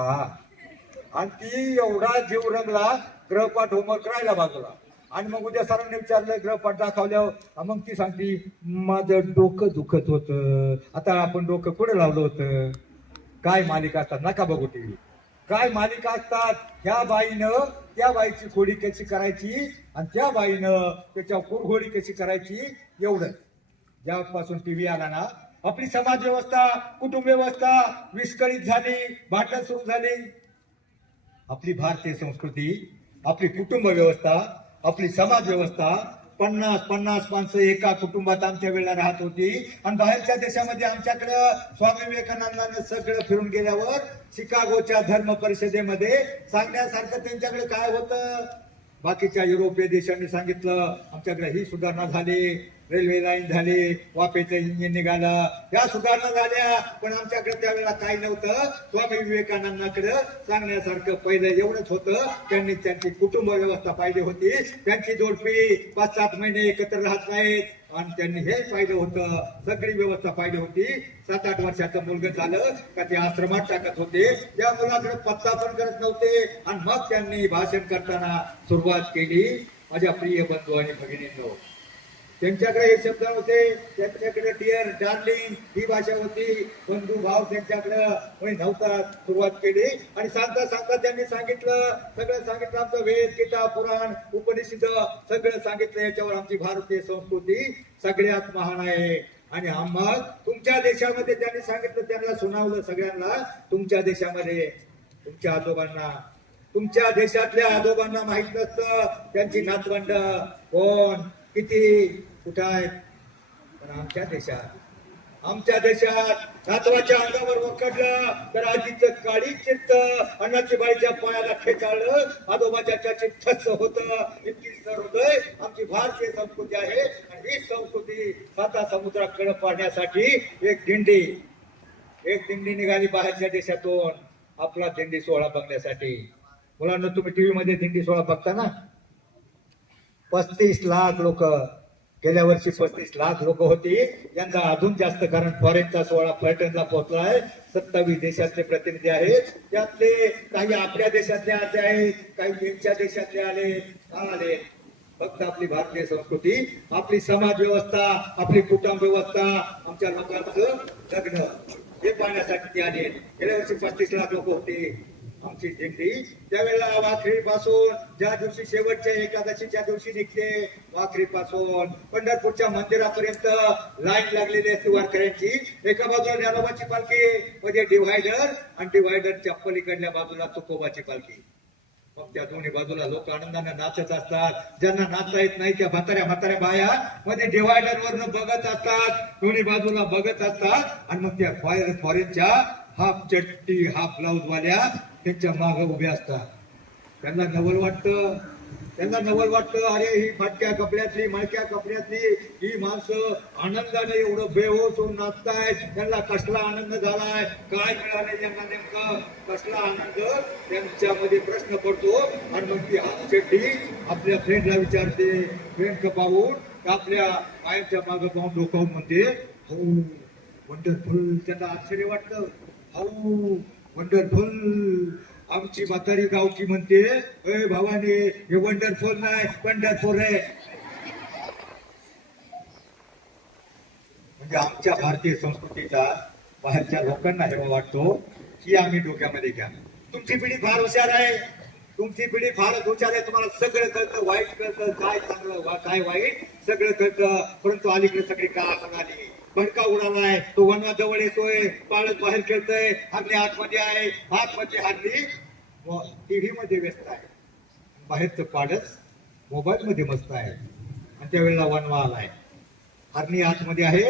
आणि ती एवढा जीव रंगला, गृहपाठ होमवर्क राहिला बाजूला. आणि मग उद्या सरांनी विचारलं, गृहपाठ दाखवल्यावर मग ती सांगती माझं डोकं दुखत होतं. आता आपण डोकं पुढे लावलं होतं. काय मालिका असतात, नका बघू टीव्ही. काय मालिका असतात. ह्या बाईनं त्या बाईची खोडी कशी करायची आणि त्या बाईनं त्याच्या कुरघोडी कशी करायची, एवढं. ज्यापासून टीव्ही आला ना, आपली समाज व्यवस्था, कुटुंब व्यवस्था विस्कळीत झाली, भांडणं सुरू झाली. आपली भारतीय संस्कृती, आपली कुटुंब व्यवस्था, आपली समाज व्यवस्था, 50 माणसं एका कुटुंबात आमच्या वेळेला राहत होती. आणि बाहेरच्या देशामध्ये आमच्याकडं स्वामी विवेकानंदाने सगळं फिरून गेल्यावर शिकागोच्या धर्म परिषदेमध्ये सांगण्यासारखं त्यांच्याकडे काय होतं? बाकीच्या युरोपीय देशांनी सांगितलं आमच्याकडे ही सुधारणा झाली, रेल्वे लाईन झाली, वाफेचं इंजिन निघालं, या सुधारणा झाल्या. पण आमच्याकडे त्यावेळेला काही नव्हतं. स्वामी विवेकानंदाकडे सांगण्यासारखं पहिलं एवढंच होतं, त्यांनी त्यांची कुटुंब व्यवस्था पाहिली होती. त्यांची जोडपी 5-7 महिने एकत्र राहत नाहीत, आणि त्यांनी हे पाहिलं होतं, सगळी व्यवस्था पाहिली होती. 7-8 वर्षाचं मुलगा झालं का ते आश्रमात टाकत होते, त्या मुलाकडे पत्ता पण करत नव्हते. आणि मग त्यांनी भाषण करताना सुरुवात केली, माझ्या प्रिय बंधू आणि भगिनींनो. त्यांच्याकडे हे शब्द होते, त्यांच्याकडे डिअर, डार्लिंग ही भाषा होती. बंधू भाव त्यांच्याकडे नव्हता. सुरुवात केली आणि सांगता सांगता त्यांनी सांगितलं, सगळं सांगितलं. आमचं वेद, गीता, पुराण, उपनिषद सगळं सांगितलं. याच्यावर आमची भारतीय संस्कृती सगळ्यात महान आहे. आणि आम्हा तुमच्या देशामध्ये त्यांनी सांगितलं, त्यांना सुनावलं सगळ्यांना, तुमच्या देशामध्ये तुमच्या देशातल्या आजोबांना माहित नसतं त्यांची नातवंड कोण किती कुठं आहेत. पण आमच्या देशात नातवाच्या अंगावर वखडलं तर आजीचं काळी चित्त, अण्णाची बाईच्या पायाला ठेचाळलं, आजोबाच्या चाची ठस होत. इतकी हृदय आमची भारतीय संस्कृती आहे. आणि ही संस्कृती साता समुद्राकडे पाडण्यासाठी एक दिंडी निघाली बाहेरच्या देशातून, आपला दिंडी सोहळा बघण्यासाठी. मुलांना तुम्ही टीव्ही मध्ये दिंडी सोहळा बघता ना, 35 लाख लोक, गेल्या वर्षी 35 लाख लोक होती, यंदा अजून जास्त, कारण फॉरेनचा सोहळा पैठणला पोहोचलाय. 27 देशातले प्रतिनिधी आहेत, त्यातले काही आपल्या देशातले आले आहेत, काही त्यांच्या देशातले आले. फक्त आपली भारतीय संस्कृती, आपली समाज व्यवस्था, आपली कुटुंब व्यवस्था, आमच्या लोकांचं लग्न हे पाहण्यासाठी ते आले. गेल्या वर्षी 35 लाख लोक होते. आमची दिंडी त्यावेळेला वाखरी पासून, ज्या दिवशी शेवटच्या एकादशीच्या दिवशी निघते, वाखरी पासून पंढरपूरच्या मंदिरापर्यंत लाईन लागलेली असते वारकऱ्यांची. एका बाजूला ज्ञानोबाची पालखी, मध्ये डिव्हायडर, आणि डिव्हायडरच्या पलीकडल्या बाजूला तुकोबाची पालखी. मग त्या दोन्ही बाजूला लोक आनंदाने नाचत असतात. ज्यांना नाचता येत नाही त्या म्हाताऱ्या बाया मध्ये डिव्हायडर वरनं बघत असतात, दोन्ही बाजूला बघत असतात. आणि मग त्या फॉरेनच्या हाफ चट्टी हाफ ब्लाऊज वाल्या त्यांच्या मागे उभे असतात. त्यांना नवल वाटतं, अरे ही फाटक्या कपड्यातली, मळक्या कपड्यातली ही माणसं आनंदाने एवढं बेहोश होऊन नाचतायत. त्यांना कसला आनंद झालाय, काय मिळालंय त्यांना, नेमकं कसला आनंद, त्यांच्यामध्ये प्रश्न पडतो. आणि मग ती हाफ चड्डी आपल्या फ्रेंडला विचारते, फ्रेंड कपावून आपल्या पायाच्या मागे पाहून डोकावून म्हणते, हो वंडरफुल. त्यांना आश्चर्य वाटतं, हो वंडरफुल. आमची म्हातारी गावची म्हणते, ए भावाने हे वंडरफुल नाही, वंडरफुल आहे. म्हणजे आमच्या भारतीय संस्कृतीचा बाहेरच्या लोकांना हेवा वाटतो की आम्ही डोक्यामध्ये घ्या. तुमची पिढी फार हुशार आहे, फारच हुशार आहे. तुम्हाला सगळं कळतं, वाईट कळतं, काय चांगलं काय वाईट सगळं कळतं. परंतु अलीकडे सगळी काळा म्हणाली, भडका उडालाय. तो वनवा जवळ येतोय, पाळत बाहेर खेळतोय, हरणी आतमध्ये आहे, आतमध्ये हरणी टीव्ही मध्ये व्यस्त आहे, बाहेरचं पाडच मोबाईल मध्ये मस्त आहे. आणि त्यावेळेला वनवा आलाय, हरणी आतमध्ये आहे,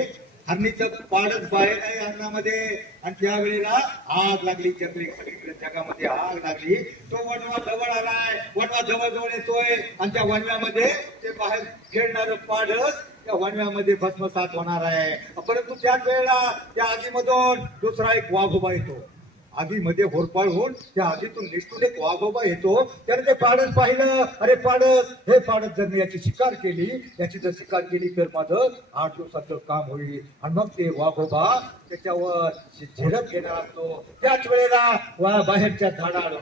हरणीचं पाडच बाहेर आहे अन्नामध्ये. आणि त्यावेळेला आग लागली, सगळीकडे जगामध्ये आग लागली. तो वनवा जवळ आलाय, वनवा जवळ येतोय. आणि त्या वनव्यामध्ये ते बाहेर खेळणारं पाडच त्या वनव्यामध्ये भस्मसात होणार आहे. परंतु त्याच वेळेला त्या आगीमधून दुसरा एक वाघोबा येतो. आगीमध्ये होरपाळ होऊन त्या आगीतून निष्ठून एक वाघोबा येतो. त्याने ते पाडस पाहिलं, अरे पाडस, हे पाडस जर मी याची शिकार केली तर माझं 8 दिवसाचं काम होईल. आणि मग ते वाघोबा त्याच्यावर झेडप घेणार असतो. त्याच वेळेला बाहेरच्या झाडाआडून,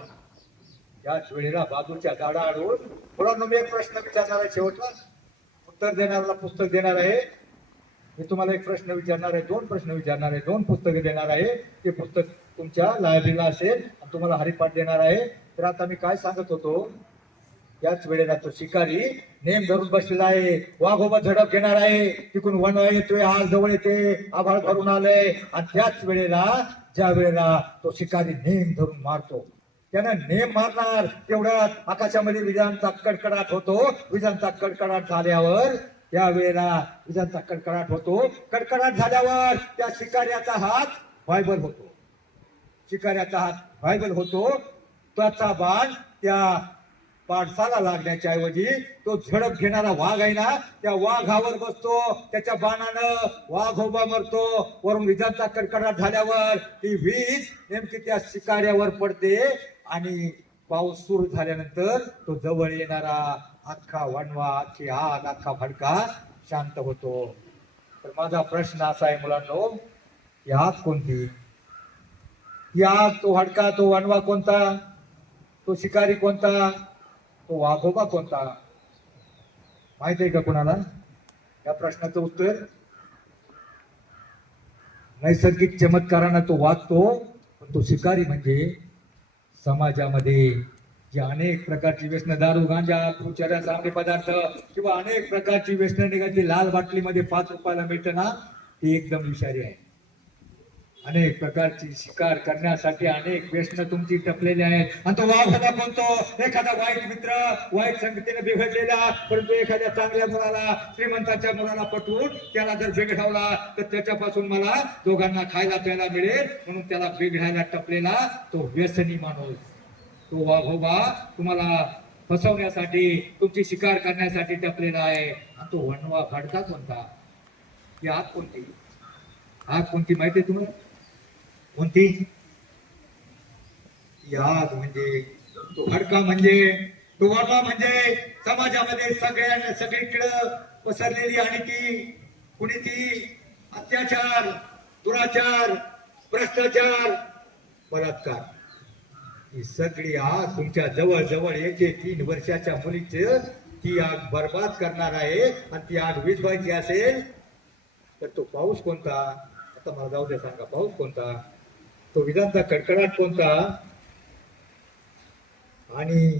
बाजूच्या झाडाआडून, मुलांना मी एक प्रश्न विचारणार आहे, शेवटला उत्तर देणाऱ्याला पुस्तक देणार आहे. मी तुम्हाला एक प्रश्न विचारणार आहे, 2 प्रश्न विचारणार आहे, 2 पुस्तकं देणार आहे. ते पुस्तक तुमच्या लायब्ररीला असेल आणि तुम्हाला हरिपाठ देणार आहे. तर आता मी काय सांगत होतो, याच वेळेला तो शिकारी नेम धरून बसलेला आहे. वाघोबा झडप घेणार आहे, तिकडून वनवा येतोय, आग जवळ येते, आभाळ भरून आलंय. आणि त्याच वेळेला ज्या वेळेला तो शिकारी नेम धरून मारतो, त्यानं नेम मारणार तेवढ्यात आकाशामध्ये विजांचा कडकडाट होतो. विजांचा कडकडाट झाल्यावर त्यावेळेला विजांचा कडकडाट होतो. कडकडाट झाल्यावर त्या शिकाऱ्याचा हात व्हायबल होतो. त्याचा बाण त्या पाडसाला लागण्याच्या ऐवजी तो झडप घेणारा वाघ आहे ना, त्या वाघावर बसतो. त्याच्या बाणानं वाघोबा मरतो. वरून विजांचा कडकडाट झाल्यावर ती वीज नेमकी त्या शिकाऱ्यावर पडते. आणि पाऊस सुरू झाल्यानंतर तो जवळ येणारा अख्खा वनवा, अख्खी आग, अख्खा भडका शांत होतो. तर माझा प्रश्न असा आहे मुलांनो, ही आग कोणती? ही आग, तो भडका, तो वनवा कोणता? तो शिकारी कोणता? तो वाघोबा कोणता? माहित आहे का कुणाला? या प्रश्नाचं उत्तर नैसर्गिक चमत्कारानं तो वाचतो, पण तो शिकारी म्हणजे समाजामध्ये जी अनेक प्रकारची व्यसन, दारू गांजा चरस आंबे पदार्थ किंवा अनेक प्रकारची व्यसन निघाली लाल बाटलीमध्ये 5 रुपयाला मिळतं ना, ती एकदम विषारी आहे. अनेक प्रकारची शिकार करण्यासाठी अनेक व्यसन तुमची टपलेली आहेत आणि तो वाघोबा कोणतो? एखादा वाईट मित्र, वाईट संगतीने बिघडलेला, परंतु एखाद्या चांगल्या मुलाला, श्रीमंताच्या मुलाला पटवून त्याला जर बिघडवला तर त्याच्यापासून मला दोघांना खायला प्यायला मिळेल म्हणून त्याला बिघडायला टपलेला तो व्यसनी माणूस, तो वाघोबा तुम्हाला फसवण्यासाठी, तुमची शिकार करण्यासाठी टपलेला आहे. आणि तो वणवा फाडका कोणता? ही आग कोणती? आग कोणती माहिती आहे तुम्हाला? कोणती? याद म्हणजे तो हडका, म्हणजे तो वणवा, म्हणजे समाजामध्ये सगळीकडे पसरलेली आणि ती कुणी ती अत्याचार, दुराचार, भ्रष्टाचार, बलात्कार, ही सगळी आग तुमच्या जवळ जवळ येते. 3 वर्षाच्या मुलीचे ती आग बर्बाद करणार आहे. आणि ती आग विझवायची असेल तर तो पाऊस कोणता? आता मला जाऊ दे, सांगा पाऊस कोणता? तो विजांचा कडकडाट कोणता? आणि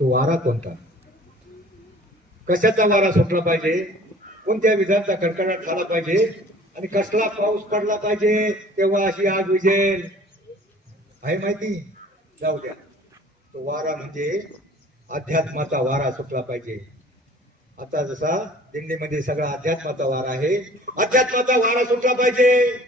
तो वारा कोणता? कशाचा वारा सुटला पाहिजे? कोणत्या विजांचा कडकडाट झाला पाहिजे? आणि कसला पाऊस पडला पाहिजे तेव्हा अशी आग विझेल? आहे माहिती? जाऊ द्या. तो वारा म्हणजे अध्यात्माचा वारा सुटला पाहिजे. आता जसा दिल्लीमध्ये सगळा अध्यात्माचा वारा आहे, अध्यात्माचा वारा सुटला पाहिजे.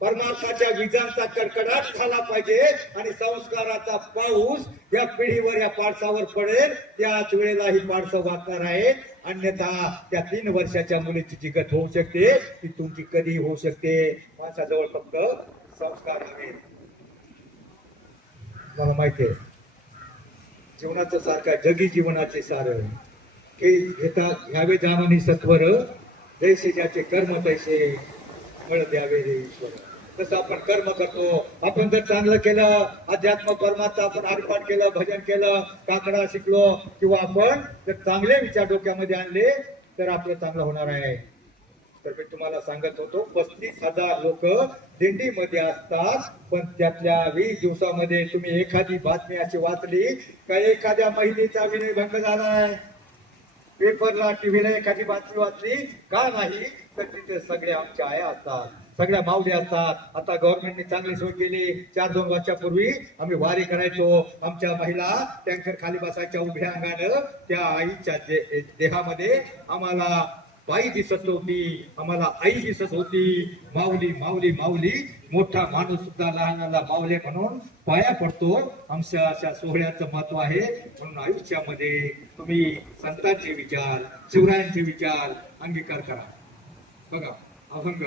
परमार्थाच्या विजांचा कडकडाट झाला पाहिजे आणि संस्काराचा पाऊस या पिढीवर, या पाडसावर पडेल. त्याच वेळेला ही पाडसं वाचणार आहे. अन्यथा त्या 3 वर्षाच्या मुलीची जी गत होऊ शकते ती तुमची कधी होऊ शकते. माणसाजवळ फक्त संस्कार आहेत. मला माहिती आहे जीवनाचं सारखं जगी जीवनाचे सार हे घेता घ्यावे जामनी सत्वर, जैसे ज्याचे कर्म तैसे फळ द्यावे रे ईश्वर. तसं आपण कर्म करतो. आपण जर चांगलं केलं, अध्यात्म परमात्मा आपण हरिपाठ केलं, भजन केलं, काकडा शिकलो, किंवा आपण जर चांगले विचार डोक्यामध्ये आणले तर आपलं चांगलं होणार आहे. तर मी तुम्हाला सांगत होतो 35,000 लोक दिंडीमध्ये असतात, पण त्यातल्या 20 दिवसामध्ये तुम्ही एखादी बातमी अशी वाचली का एखाद्या महिलेचा विनयभंग झालाय, पेपरला टीव्हीला एखादी बातमी वाचली का नाही, तर तिथे सगळे आमच्या आया असतात, सगळ्या माऊली असतात. आता गव्हर्नमेंटने चांगली सोय केली. 4-2 वर्षापूर्वी आम्ही वारी करायचो, आमच्या महिला टँकर खाली बसायच्या उभ्या अंगानं. त्या आईच्या देहामध्ये आम्हाला बाई दिसत होती, आम्हाला आई दिसत होती. माऊली माऊली माऊली, मोठा माणूस सुद्धा लहानाला माऊले म्हणून पाया पडतो. आमच्या अशा सोहळ्याचं महत्व आहे. म्हणून आयुष्यामध्ये तुम्ही संतांचे विचार, शिवरायांचे विचार अंगीकार करा. बघा, अभंग,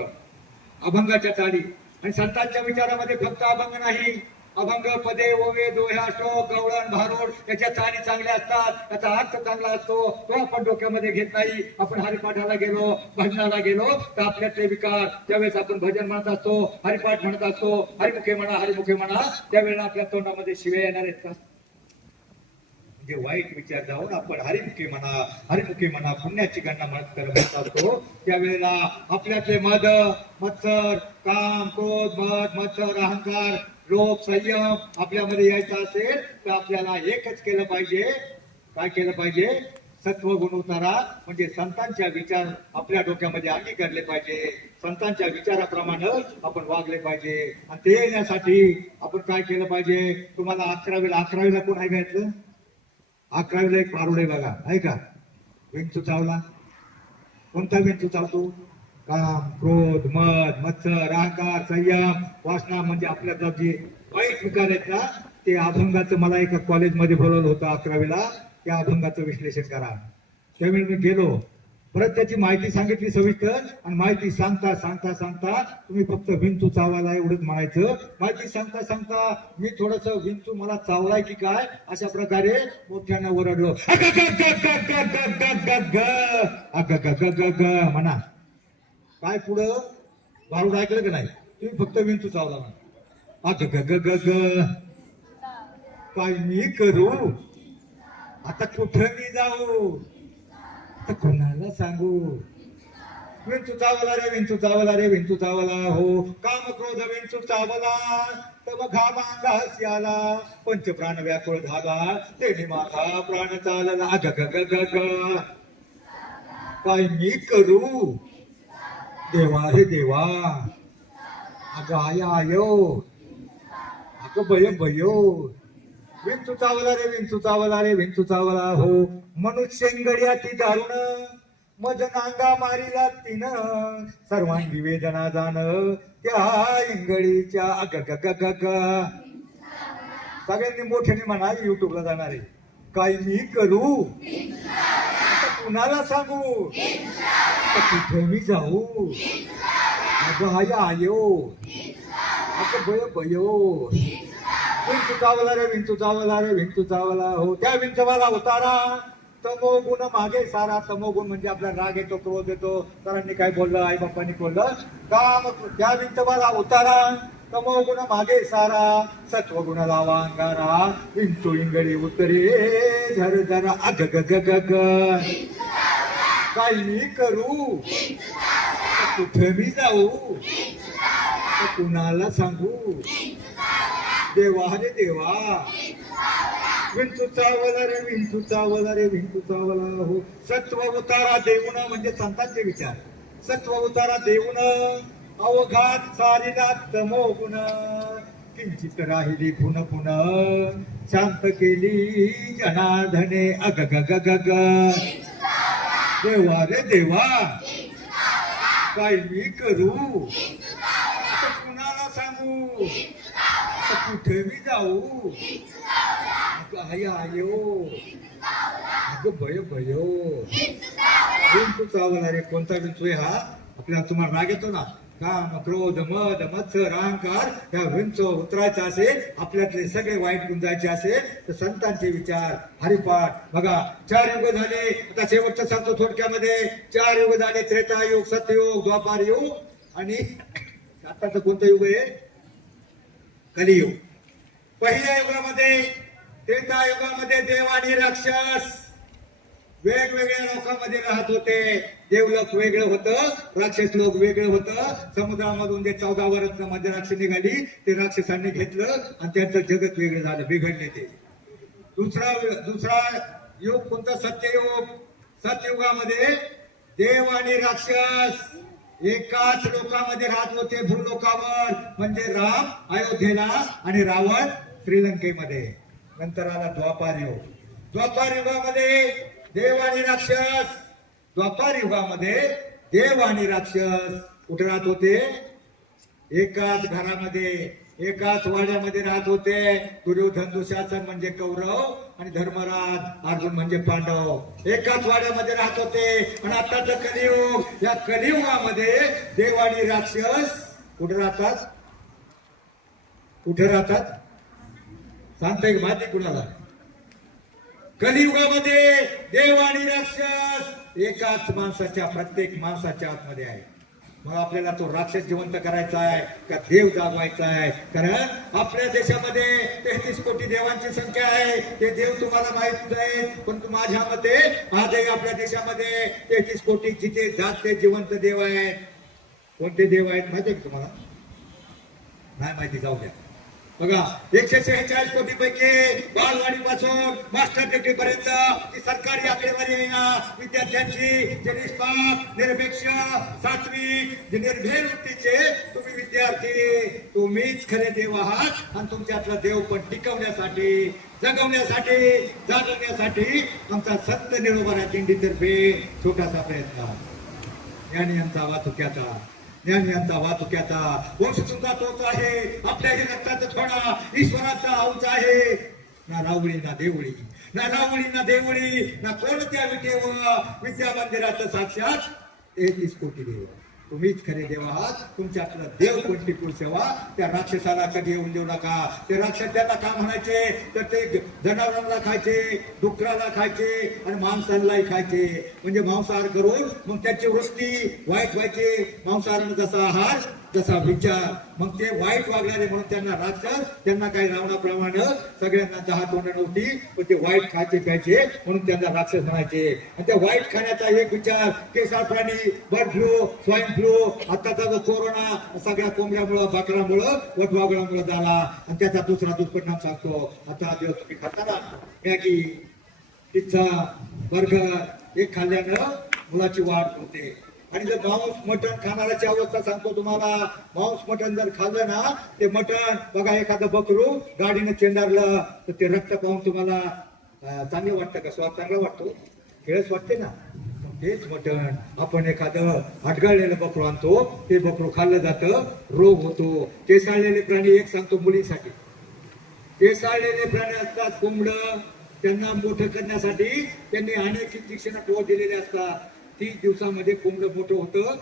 अभंगाच्या चाली आणि संतांच्या विचारामध्ये फक्त अभंग नाही, अभंग, पदे, ओवे, दोह्या, श्लोक, गवळण, भारूड याच्या चाली चांगल्या असतात, त्याचा अर्थ चांगला असतो. तो आपण डोक्यामध्ये घेत नाही. आपण हरिपाठाला गेलो, भजनाला गेलो तर आपल्यातले विकार, ज्यावेळेस आपण भजन म्हणत असतो, हरिपाठ म्हणत असतो, हरिमुखे म्हणा हरिमुखे म्हणा, त्यावेळेला आपल्या तोंडामध्ये शिवे येणार आहेत का? म्हणजे वाईट विचार जाऊन आपण हरिमुखी म्हणा पुण्याची गणना म्हणत असतो. त्यावेळेला आपल्यातले मद, मत्सर, काम, क्रोध, मद, मत्सर, अहंकार, लोभ, संयम आपल्यामध्ये यायचा असेल तर आपल्याला एकच केलं पाहिजे. काय केलं पाहिजे? सत्वगुण उतारा, म्हणजे संतांच्या विचार आपल्या डोक्यामध्ये अंगीकारले पाहिजे. संतांच्या विचाराप्रमाणे आपण वागले पाहिजे. आणि ते येण्यासाठी आपण काय केलं पाहिजे? तुम्हाला 11वीला कोण आहे घ्यायचं? 11वीला एक पारुडे बघा, आहे का? विंचू चावला. कोणता विंचू चावतो? काम, क्रोध, मद, मत्सर, अहंकार, संयम, वासना, म्हणजे आपल्या जे वाईट विकार आहेत ना, ते अभंगाचं मला एका कॉलेजमध्ये बोलवलं होतं 11वीला. त्या अभंगाचं विश्लेषण करा. त्यावेळी मी गेलो, परत त्याची माहिती सांगितली सविस्तर. आणि माहिती सांगता सांगता सांगता तुम्ही फक्त विंचू चावायला एवढंच म्हणायचं. माहिती सांगता सांगता मी थोडस विंचू मला चावलाय की काय अशा प्रकारे मोठ्यानं ओरडलो. म्हणा काय पुढं भारूड ऐकलं का नाही? तुम्ही फक्त विंचू चावला म्हणा. काय मी करू आता? कुठं मी जाऊ? तर कोणाला सांगू? विंचू चावला रे विंचू चावला रे विंचू चावला हो काम क्रोध विंचू चावला तव घामांगास याला पंचप्राण व्याकुळ झाला तेने माझा प्राण चालला अग ग ग ग ग काय मी करू देवा रे देवा अग आय आयो अग भय भयो विंचू चावला रे विंचू चावला रे विंचू चावला हो मनुष्य गड्या ती दारुण मज नांगा मारिला तिनं सर्वांगी वेदना जाण त्या इंगळीच्या अग ग ग ग ग सगळ्यांनी मोठ्याने म्हणा युट्यूबला जाणार आहे काय मी करू आता कुणाला सांगू आता कुठे मी जाऊ अगं आय आयो अगं भय भयो विंचू चावला रे विंचू चावला रे विंचू चावला हो त्या विंचवाला उतारा तमो गुण मागे सारा तमो गुण म्हणजे आपला राग येतो क्रोध येतो सरांनी काय बोललं आई बाप्पांनी बोललं काम त्या विंचवाला उतारा तमो गुण मागे सारा सत्व गुण लावा अंगारा विंचू इंगळी उतरे झर झरा अग ग ग ग ग काय मी करू कुठे मी जाऊ कुणाला सांगू देवा रे देवा विंचू चावला रे विंचू चावला रे विंचू चावला हो सत्व उतारा देऊन म्हणजे संतांचे विचार सत्व उतारा देऊन अवघात सारीला तमो गुण किंचित राहिली पुन पुन शांत केली जनार्दने अग ग ग ग ग देवा रे देवा काय मी करू कुणाला सांगू कुठे मी जाऊ आय आयो अगं भय भयो विंचू चावला रे कोणता विंचू आहे हा आपल्याला तुम्हाला राग येतो ना काम क्रोध मद मत्सर अहंकार या विंचू उतरायचा असेल आपल्यातले सगळे वाईट गुण जायचे असेल तर संतांचे विचार हरिपाठ बघा 4 युग झाले आता शेवटचं सांगतो थोडक्यामध्ये 4 युग झाले त्रेतायुग सत्ययुग द्वापार युग आणि आताचं कोणतं युग आहे कलियुग पहिल्या युगामध्ये त्रेतायुगामध्ये देव आणि राक्षस वेगवेगळ्या लोकांमध्ये राहत होते देवलोक वेगळं होतं राक्षस लोक वेगळं होतं समुद्रामधून जे 14 वर्ष मध्ये राक्षस निघाली ते राक्षसांनी घेतलं आणि त्यांचं जगत वेगळं झालं बिघडले ते दुसरा युग कोणता सत्ययुग सत्ययुगामध्ये देव आणि राक्षस एकाच लोकामध्ये राहत होते भूलोकावर म्हणजे राम अयोध्येला आणि रावण श्रीलंकेमध्ये नंतर आला द्वापार युग द्वापार युगामध्ये देव आणि राक्षस द्वापार युगामध्ये देव आणि राक्षस कुठे राहत होते एकाच घरामध्ये एकाच वाड्यामध्ये राहत होते दुर्योधन दुशासन म्हणजे कौरव आणि धर्मराज अर्जुन म्हणजे पांडव एकाच वाड्यामध्ये राहत होते आणि आताचं कलियुग या कलियुगामध्ये देव आणि राक्षस कुठे राहतात सांगता येईल माहिती कुणाला कलियुगामध्ये देव आणि राक्षस एकाच माणसाच्या प्रत्येक माणसाच्या आतमध्ये आहे मग आपल्याला तो राक्षस जिवंत करायचा आहे का देव जागवायचा आहे कारण आपल्या देशामध्ये 33 कोटी देवांची संख्या आहे ते देव तुम्हाला माहित आहे पण माझ्या मते आजही आपल्या देशामध्ये 33 कोटी जिथे जात ते जिवंत देव आहेत कोणते देव आहेत माहिती आहे तुम्हाला नाही माहिती जाऊ द्या बघा 146 कोटी पैकी बालवाडीपासून मास्टर डिग्री पर्यंत ही सरकारी आकडेवारी आहे ना विद्यार्थ्यांची जे निष्पाप निरपेक्ष सात्विक जे निर्भय वृत्तीचे तुम्ही विद्यार्थी तुम्हीच खरे देव आहात आणि तुमच्यातला देव पण टिकवण्यासाठी जगवण्यासाठी जागवण्यासाठी आमचा संत निरोबरा दिंडीतर्फे छोटासा प्रयत्न ज्ञानी यांचा वाचुक्याचा ज्ञान यांचा वाहतुक्याचा वंश सुद्धा तोच आहे आपल्याही रक्ताचा थोडा ईश्वराचा अंश आहे ना रावळी ना देवळी ना देवळी ना कोणत्या विद्या मंदिराचं साक्षात 33 कोटी देव तुम्हीच खरे देव आहात तुमच्यातलं देव कोणती सेवा त्या राक्षसाला कधी येऊन देऊ नका ते राक्षस त्यांना का म्हणायचे तर ते जनावरांना खायचे डुकराला खायचे आणि मांसालाही खायचे म्हणजे मांसाहार करून मग त्याची वृत्ती वाईट व्हायची मांसाहारानं जसा आहार जसा विचार, मग ते वाईट वागणारे म्हणून त्यांना राक्षस, त्यांना काही रावणाप्रमाणे सगळ्यांना 10 तोंड नव्हती, पण ते वाईट खायचे प्यायचे म्हणून त्यांना राक्षस म्हणायचे. आणि त्या वाईट खाण्याचा एक विचार केसाळ प्राणी, बर्ड फ्लू, स्वाईन फ्लू, आताचा जो कोरोना सगळ्या कोंबड्यामुळं, बकरामुळं, वटवागळामुळं झाला. आणि त्याचा दुसरा दुष्परिणाम सांगतो. आता हा दिवस तुम्ही खाताना मॅगी, पिझ्झा, बर्गर हे खाल्ल्यानं मुलाची वाढ होते. आणि जर मांस मटण खाणाऱ्याची अवस्था सांगतो तुम्हाला. मांस मटण जर खाल्लं ना, ते मटण बघा, एखादं बकरू गाडीनं चेंडारलं तर ते रक्त पाहून तुम्हाला चांगलं वाटतं का? स्वाद चांगला वाटतो? खेळच वाटते ना. तेच मटण आपण एखादं अडगळलेलं बकरू आणतो, ते बकरू खाल्लं जातं, रोग होतो. केसाळलेले प्राणी एक सांगतो मुलींसाठी, केसाळलेले प्राणी असतात कोंबडं, त्यांना मोठं करण्यासाठी त्यांनी अनेक इंजेक्शन डोस दिलेले असतात. 30 दिवसामध्ये कोंबडं मोठं होतं,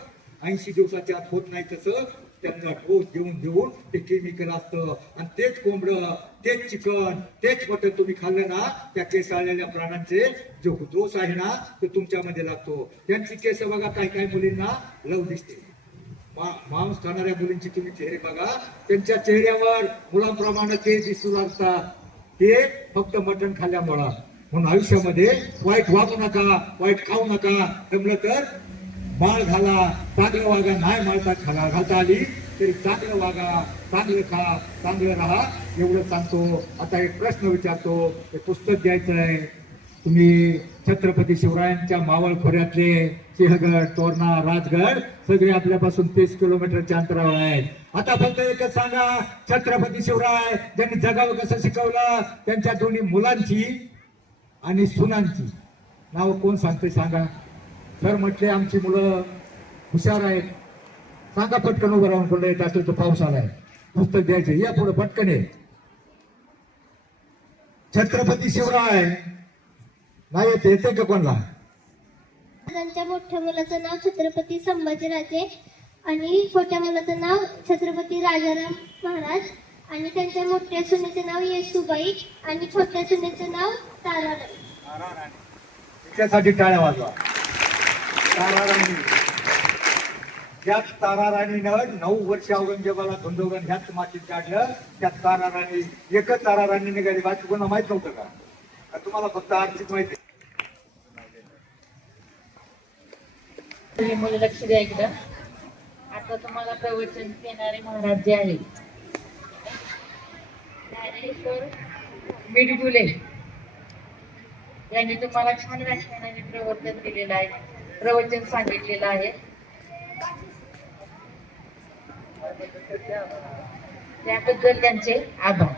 80 दिवसाच्या आत होत नाही. तसं त्यांना डोस देऊन ते केमिकल असतं. आणि तेच कोंबडं, तेच चिकन, तेच मटण तुम्ही खाल्लं ना, त्या केसाळलेल्या प्राण्यांचे जो दोष आहे ना, तो तुमच्यामध्ये लागतो. त्यांची केस बघा, काही मुलींना लव दिसते. मांस खाणाऱ्या मुलींची तुम्ही चेहरे बघा, त्यांच्या चेहऱ्यावर मुलांप्रमाणे तेज दिसू लागतात. ते फक्त मटण खाल्ल्यामुळं. म्हणून आयुष्यामध्ये वाईट वागू नका, वाईट खाऊ नका. जमलं तर माळ घाला, चांगलं वागा. नाही माळता घालता आली तरी चांगलं वागा, चांगलं खा, चांगलं राहा, एवढं सांगतो. आता एक प्रश्न विचारतो. हे पुस्तक द्यायचं आहे. तुम्ही छत्रपती शिवरायांच्या मावळ खोऱ्यातले सिंहगड, तोरणा, राजगड सगळे आपल्यापासून 30 किलोमीटरच्या अंतरावर आहेत. आता फक्त एकच सांगा, छत्रपती शिवराय ज्यांनी जगावं कसं शिकवलं, त्यांच्या दोन्ही मुलांची आणि सुनांची नाव कोण सांगते सांगा? सर म्हटले आमची मुलं हुशार आहेत. सांगा पटकन, उभं राहून कोणतं येत असेल तर. पाऊस आलाय, पुस्तक द्यायचे, या पुढे पटकन आहे. छत्रपती शिवराय नाही येते का कोणला? त्यांच्या मोठ्या मुलाचं नाव छत्रपती संभाजीराजे आणि छोट्या मुलाचं नाव छत्रपती राजाराम महाराज आणि त्यांच्या मोठ्या सुनेचे नाव येसूबाई आणि छोट्या सुनेचं नाव ताराराणी. त्यासाठी टाळ्या वाजवा. ताराराणी, ज्यात ताराराणीनं 9 वर्ष औरंगजेबाला धुंदोगण ह्याच मातीत काढलं, त्यात ताराराणी, एकच ताराराणी निघाली. बाकी कोणा माहित नव्हतं का? तुम्हाला फक्त आर्थिक माहिती. मुलं लक्ष द्या एकदा. आता तुम्हाला प्रवचन देणारे महाराज जे आहेत ज्ञानेश्वर मिडगुले यांनी तुम्हाला छान व्याख्यानाने प्रवर्तन दिलेलं आहे, प्रवचन सांगितलेलं आहे. त्याबद्दल त्यांचे आभार.